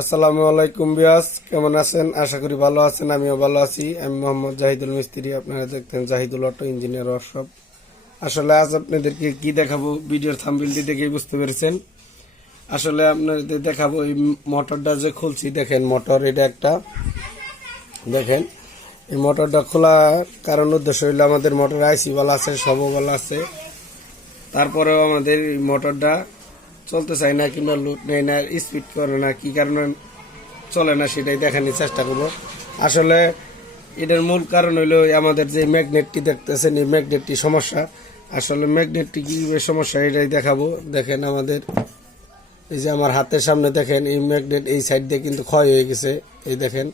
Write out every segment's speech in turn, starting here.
আসসালামু আলাইকুম বিয়াস কেমন আছেন? আশা করি ভালো আছেন, আমিও ভালো আছি। আমি মোহাম্মদ জাহিদুল মিস্ত্রি, আপনারা দেখতেন জাহিদুল অটো ইঞ্জিনিয়ার ওয়ার্কশপ। আসলে আজ আপনাদেরকে কি দেখাবো? ভিডিওর থাম্বিলটি দেখেই বুঝতে পেরেছেন। আসলে আপনাদের দেখাবো এই মোটরটা যে খুলছি, দেখেন মোটর, এটা একটা। দেখেন, এই মোটরটা খোলার কারণ, উদ্দেশ্য হইল আমাদের মোটর আইসি বলা আছে সব বলা আছে। তারপরেও আমাদের এই মোটরটা চলতে চায় না, কিংবা লুট নেয় না স্পিড করে না, কি কারণে চলে না সেটাই দেখানোর চেষ্টা করব। আসলে এটার মূল কারণ হইল আমাদের যে ম্যাগনেটটি দেখতেছেন, এই ম্যাগনেটটি সমস্যা। আসলে ম্যাগনেটটি কীভাবে সমস্যা এটাই দেখাবো। দেখেন আমাদের, এই যে আমার হাতের সামনে দেখেন, এই ম্যাগনেট এই সাইড দিয়ে কিন্তু ক্ষয় হয়ে গেছে। এই দেখেন,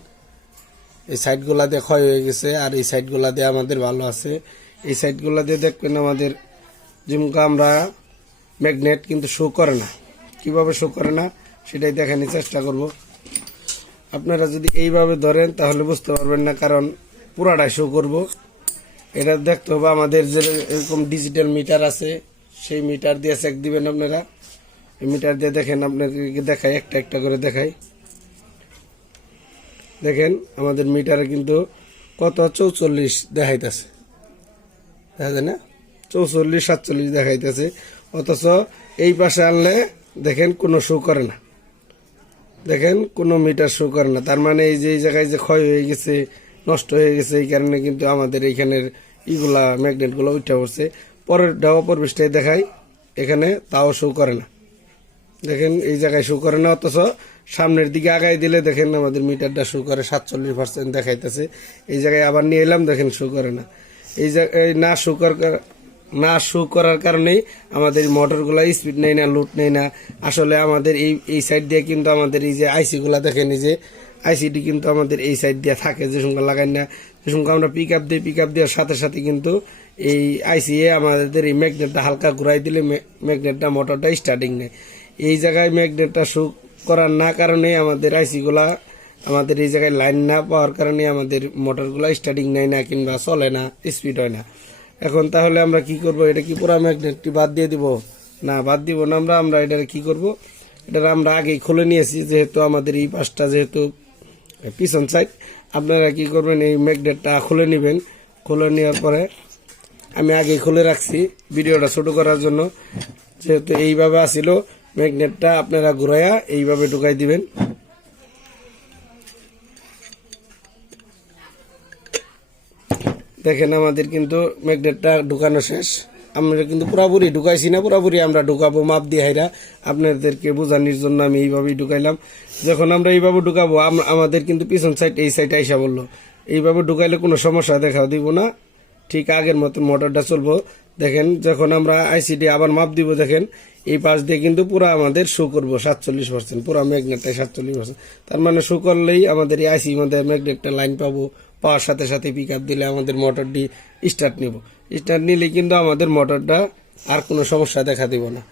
এই সাইডগুলা দিয়ে ক্ষয় হয়ে গেছে আর এই সাইডগুলা দিয়ে আমাদের ভালো আছে। এই সাইডগুলা দিয়ে দেখবেন আমাদের যেমন আমরা ম্যাগনেট কিন্তু শো করে না। কীভাবে শো করে না, সেটাই দেখানোর চেষ্টা করব। আপনারা যদি এইভাবে ধরেন, তাহলে বুঝতে পারবেন না, কারণ পুরাটাই শো করব। এটা দেখতে হবে, আমাদের যে এরকম ডিজিটাল মিটার আছে, সেই মিটার দিয়ে চেক দিবেন আপনারা। মিটার দিয়ে দেখেন আপনাকে দেখাই, একটা একটা করে দেখাই। দেখেন, আমাদের মিটারে কিন্তু কত? চৌচল্লিশ দেখাইতেছে। দেখা যায় না? চৌচল্লিশ, সাতচল্লিশ দেখাইতেছে। অথচ এই পাশে আনলে দেখেন কোনো শো করে না। দেখেন কোনো মিটার শো করে না। তার মানে এই যে, এই জায়গায় যে ক্ষয় হয়ে গেছে, নষ্ট হয়ে গেছে, এই কারণে কিন্তু আমাদের এইখানের ইগুলা ম্যাগনেটগুলো উঠে পড়ছে। পরের ডাওয়া পরিবেশটাই দেখাই। এখানে তাও শো করে না। দেখেন এই জায়গায় শো করে না, অথচ সামনের দিকে আগাই দিলে দেখেন আমাদের মিটারটা শো করে সাতচল্লিশ পার্সেন্ট দেখাইতেছে। এই জায়গায় আবার নিয়ে এলাম, দেখেন শো করে না। এই জায়গায় না শো করার না শো করার কারণেই আমাদের মোটরগুলো স্পিড নেই না লুট নেই না। আসলে আমাদের এই এই সাইড দিয়ে কিন্তু আমাদের এই যে আইসি গুলা দেখেন, এই যে আইসিটি কিন্তু আমাদের এই সাইড দিয়ে থাকে, যে সঙ্গে লাগাই না। যে সঙ্গে আমরা পিক আপ দিই পিক আপ দেওয়ার সাথে সাথে কিন্তু এই আইসি এ আমাদের এই ম্যাগনেটটা হালকা ঘুরাই দিলে ম্যাগনেটটা মোটরটা স্টার্টিং নেয়। এই জায়গায় ম্যাগনেটটা শো করার না কারণে আমাদের আইসি গুলা, আমাদের এই জায়গায় লাইন না পাওয়ার কারণে আমাদের মোটরগুলো স্টার্টিং নেয় না কিংবা চলে না স্পিড হয় না। এখন তাহলে আমরা কি করব? এটা কি পুরা ম্যাগনেটটি বাদ দিয়ে দিব? না, বাদ দিব না, আমরা আমরা এটা কি করব? এটা আমরা আগেই খুলে নিয়েছি, যেহেতু আমাদের এই পাশটা যেহেতু পিছন সাইড আপনারা কি করবেন, এই ম্যাগনেটটা খুলে নেবেন। খুলে নেওয়ার পরে আমি আগে খুলে রাখছি ভিডিওটা ছোট করার জন্য। যেহেতু এইভাবে আসিল ম্যাগনেটটা আপনারা ঘুরাইয়া এইভাবে ঢুকাই দিবেন। দেখেন আমাদের কিন্তু ম্যাগনেটটা ঢুকানো শেষ। আমরা কিন্তু পুরাপুরি ঢুকাইছি না, পুরাপুরি আমরা ঢুকাবো, মাপ দিয়ে হাইরা আপনাদেরকে বোঝানোর জন্য আমি এইভাবেই ঢুকাইলাম। যখন আমরা এইভাবে ঢুকাবো, আম- আমাদের কিন্তু পিছন সাইড এই সাইড আইসা বলল, এইভাবে ঢুকাইলে কোনো সমস্যা দেখা দিব না। ঠিক আগের মতন মোটরটা চলবো। দেখেন, যখন আমরা আইসিডি আবার মাপ দিব, দেখেন, এই পাশ দিয়ে কিন্তু পুরো আমাদের শো করব, সাতচল্লিশ পার্সেন্ট, পুরো ম্যাগনেটটাই সাতচল্লিশ পার্সেন্ট। তার মানে শো করলেই আমাদের এই আইসি মধ্যে ম্যাগনেটটা লাইন পাবো পাওয়ার সাথে সাথে পিক আপ দিলে আমাদের মোটরটি স্টার্ট নিব। স্টার্ট নিলে কিন্তু আমাদের মোটরটা আর কোনো সমস্যা দেখা দিব না।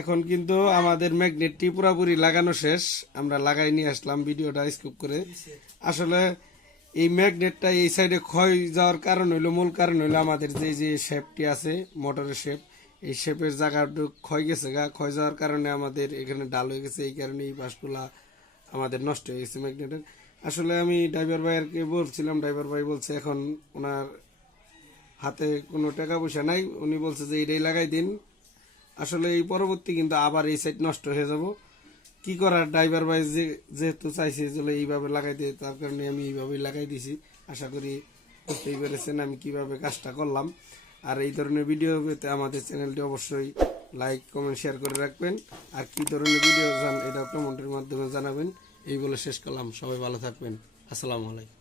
এখন কিন্তু আমাদের ম্যাগনেটটি পুরোপুরি লাগানো শেষ। আমরা লাগাই নিয়ে আসলাম, ভিডিওটা স্কুপ করে। আসলে এই ম্যাগনেটটা এই সাইডে ক্ষয় যাওয়ার কারণ হইল, মূল কারণ হইল আমাদের যে যে শেপটি আছে মোটরের শেপ এই শেপের জায়গাটা ক্ষয় গেছে গা। ক্ষয় যাওয়ার কারণে আমাদের এখানে ডাল হয়ে গেছে, এই কারণে এই পাশগুলা আমাদের নষ্ট হয়ে গেছে ম্যাগনেটের আসলে আমি ড্রাইভার ভাইয়ারকে বলছিলাম ড্রাইভার ভাই বলছে এখন ওনার হাতে কোনো টাকা পয়সা নাই, উনি বলছে যে এটাই লাগাই দিন। আসলে এই পরবর্তী কিন্তু আবার এই সাইড নষ্ট হয়ে যাব। কি করার? ড্রাইভার ভাই যে, যেহেতু চাইছে যে এইভাবে লাগাই দিয়ে তার কারণে আমি এইভাবেই লাগাই দিছি। আশা করি বুঝতেই পেরেছেন আমি কীভাবে কাজটা করলাম। আর এই ধরনের ভিডিও পেতে আমাদের চ্যানেলটি অবশ্যই লাইক কমেন্ট শেয়ার করে রাখবেন। আর কি ধরনের ভিডিও চান এটা কমেন্টের মাধ্যমে জানাবেন। এই বলে শেষ করলাম। সবাই ভালো থাকবেন। আসসালামু আলাইকুম।